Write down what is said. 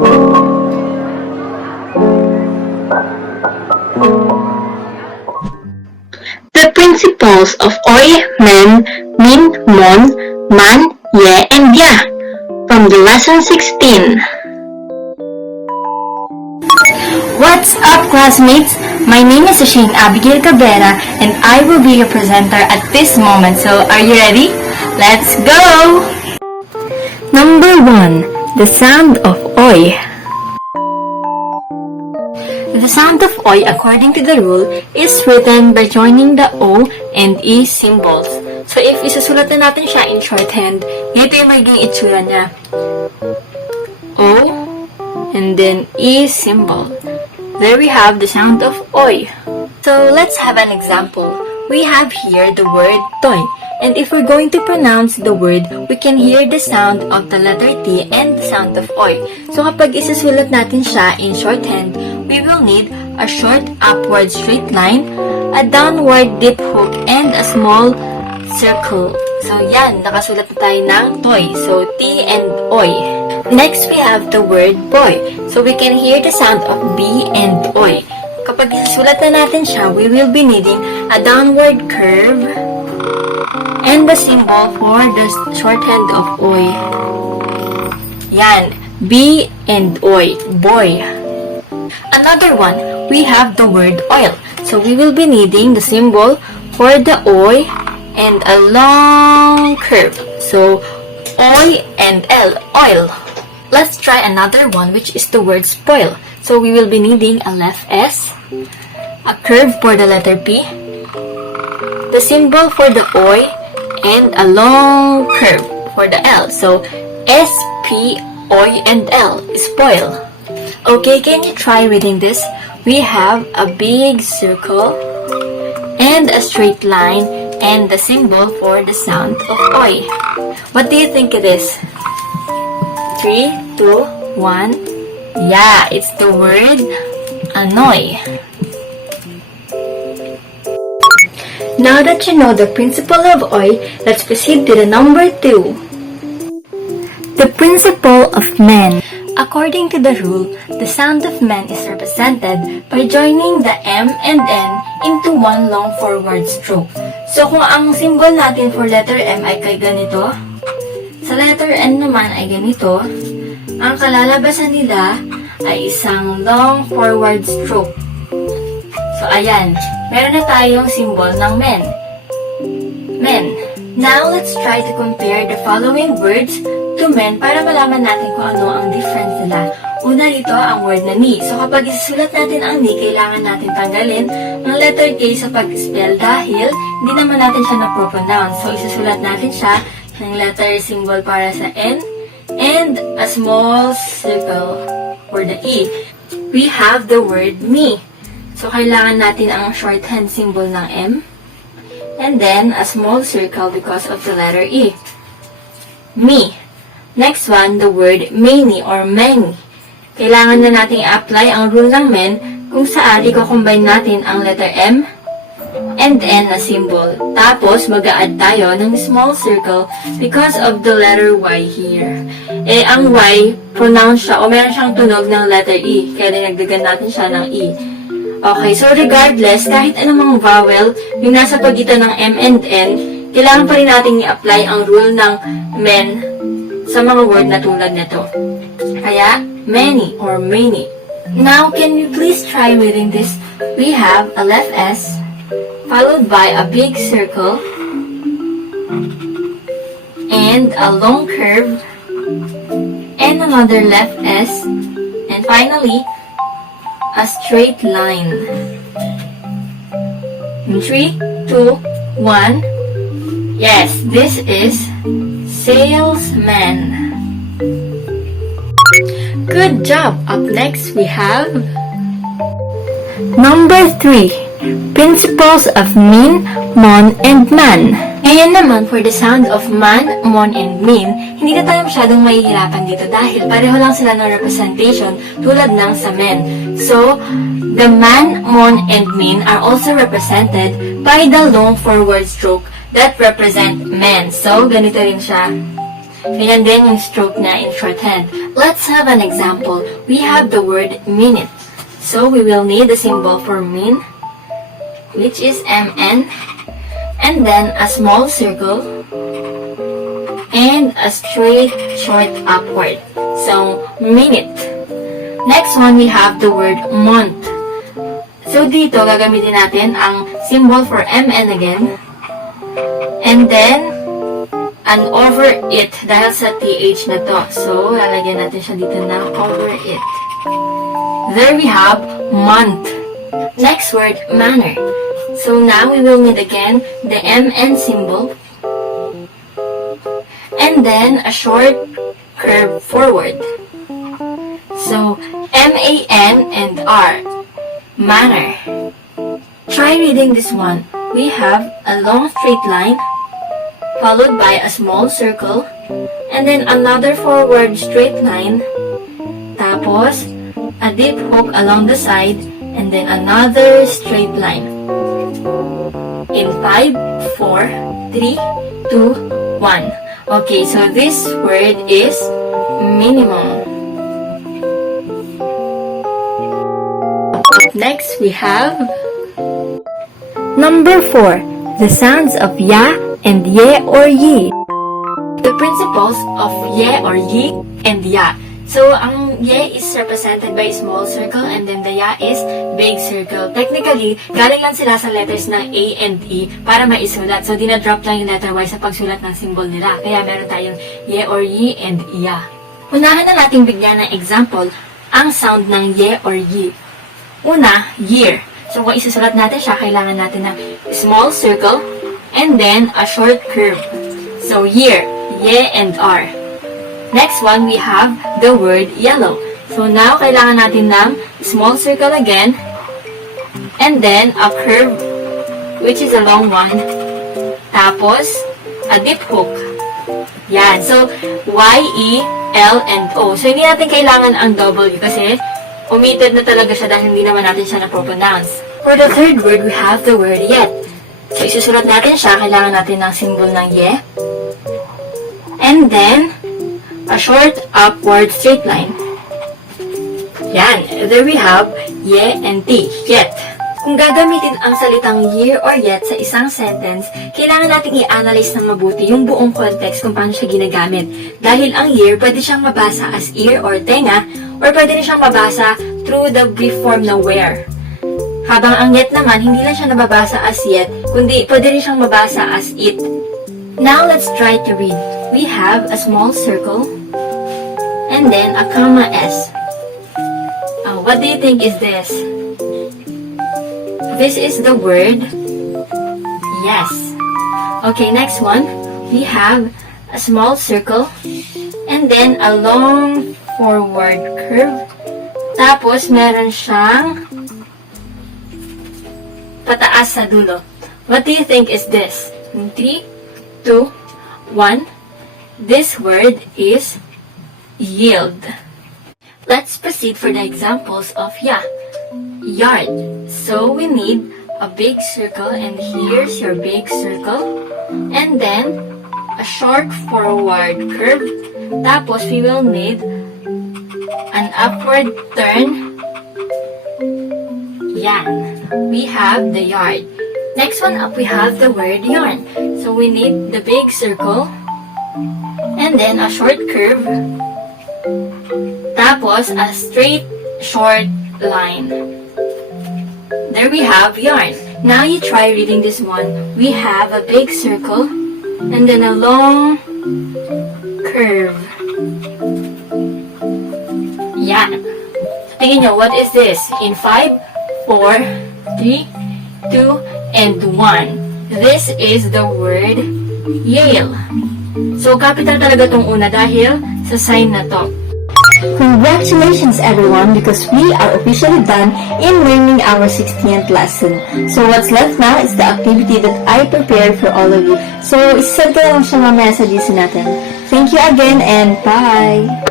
The principles of oy, men, min, mon, man, ye, and ya from the lesson 16. What's up, classmates? My name is 𝘍𝐸𝐴BIGAIL Cabrera and I will be your presenter at this moment. So, are you ready? Let's go! Number 1. The sound of oy. The sound of oy, according to the rule, is written by joining the O and E symbols. So, if isusulat na natin siya in shorthand, ito yung magiging itsura niya. O and then E symbol. There we have the sound of oy. So, let's have an example. We have here the word toy. And if we're going to pronounce the word, we can hear the sound of the letter T and the sound of oy. So, kapag isusulat natin siya in shorthand, we will need a short upward straight line, a downward deep hook, and a small circle. So, yan. Nakasulat na tayo ng toy. So, T and oy. Next, we have the word boy. So, we can hear the sound of B and oy. Kapag isusulat na natin siya, we will be needing a downward curve and the symbol for the shorthand of oy. Yan. B and oy. Boy. Another one, we have the word oil. So, we will be needing the symbol for the oy and a long curve. So, oy and L. Oil. Let's try another one, which is the word spoil. So, we will be needing a left S, a curve for the letter P, the symbol for the oy, and a long curve for the L. So, S, P, oy, and L. Spoil. Okay, can you try reading this? We have a big circle and a straight line and the symbol for the sound of oy. What do you think it is? 3, 2, 1. Yeah, it's the word annoy. Now that you know the principle of oy, let's proceed to the number 2. The principle of men. According to the rule, the sound of men is represented by joining the M and N into one long forward stroke. So kung ang symbol natin for letter M ay kay ganito, sa letter N naman ay ganito, ang kalalabasan nila ay isang long forward stroke. So ayan, meron na tayong symbol ng men. Men. Now let's try to compare the following words to men para malaman natin kung ano ang difference nila. Una dito ang word na ni. So kapag isusulat natin ang ni, kailangan natin tanggalin ang letter K sa pag-spell dahil hindi naman natin siya na-pronounce. So isusulat natin siya ng letter symbol para sa N and a small circle for the E. We have the word me. So kailangan natin ang shorthand symbol ng M and then a small circle because of the letter E. Me. Next one, the word many or many. Kailangan na natin i-apply ang rule ng men kung saan i-combine natin ang letter M and N na symbol. Tapos, mag-a-add tayo ng small circle because of the letter Y here. Eh, ang Y, pronounce siya o meron siyang tunog ng letter E. Kaya dinagdagan natin siya ng E. Okay, so regardless, kahit anumang vowel yung nasa pagitan ng M and N, kailangan pa rin natin i-apply ang rule ng men sa mga word na tulad nito. Kaya, many or many. Now, can you please try reading this? We have a left S, followed by a big circle, and a long curve, and another left S, and finally, a straight line. In 3, 2, 1. Yes, this is salesman. Good job! Up next, we have number 3. Principles of min, mon, and man. Ngayon naman, for the sound of man, mon, and min, hindi na tayo masyadong mahihirapan dito dahil pareho lang sila ng representation tulad ng sa men. So, the man, mon, and min are also represented by the long forward stroke that represent men. So, ganito rin siya. Ganyan din yung stroke niya in shorthand. Let's have an example. We have the word minute. So we will need a symbol for min, which is MN, and then a small circle, and a straight short upward. So, minute. Next one, we have the word month. So, dito, gagamitin natin ang symbol for MN again. And then, an over it dahil sa TH na to. So, lalagyan natin siya dito na over it. There we have month. Next word, manner. So, now we will need again the MN symbol. And then, a short curve forward. So, M-A-N and R. Manner. Try reading this one. We have a long straight line, followed by a small circle, and then another forward straight line, tapos, a deep hook along the side, and then another straight line. In 5, 4, 3, 2, 1. Okay, so this word is minimum. Up next, we have number 4, the sounds of ya and ye or yi. The principles of ye or yi and ya. So, ang ye is represented by small circle and then the ya is big circle. Technically, galing lang sila sa letters ng A and E para maisulat. So, dinadrop lang yung letter Y sa pagsulat ng symbol nila. Kaya meron tayong ye or yi and ya. Unahan na nating bigyan ng example ang sound ng ye or yi. Una, year. So, kung isusulat natin siya, kailangan natin ng small circle and then a short curve. So, year, ye and R. Next one, we have the word yellow. So, now, kailangan natin ng small circle again, and then a curve, which is a long one, tapos, a deep hook. Yan. So, Y, E, L, and O. So, hindi natin kailangan ang W kasi omitted na talaga siya dahil hindi naman natin siya na-pronounce. For the third word, we have the word yet. So, isusulat natin siya, kailangan natin ng symbol ng ye. And then, a short upward straight line. Yan. There we have ye and t, yet. Kung gagamitin ang salitang year or yet sa isang sentence, kailangan nating i-analyze ng mabuti yung buong context kung paano siya ginagamit. Dahil ang year, pwede siyang mabasa as ear or tenga, or pwede rin siyang mabasa through the brief form na where. Habang ang yet naman, hindi lang siya nababasa as yet, kundi pwede rin siyang mabasa as it. Now, let's try to read. We have a small circle, and then a comma S. What do you think is this? This is the word yes. Okay, next one. We have a small circle, and then a long forward curve. Tapos, meron siyang pataas sa dulo. What do you think is this? 3, 2, 1. This word is yield. Let's proceed for the examples of ya. Yard. So we need a big circle, and here's your big circle. And then a short forward curve. Tapos we will need an upward turn. Yan. We have the yard. Next one up, we have the word yarn. So we need the big circle, and then a short curve, tapos a straight short line. There we have yarn. Now you try reading this one. We have a big circle, and then a long curve. Yan. Tingin nyo, what is this? In 5, 4, 3, 2, and 1. This is the word Yale. So, capital talaga tong una dahil sa sign na to. Congratulations everyone, because we are officially done in learning our 16th lesson. So what's left now is the activity that I prepared for all of you. So, isasend ko lang siya mamaya sa GC natin. Thank you again and bye!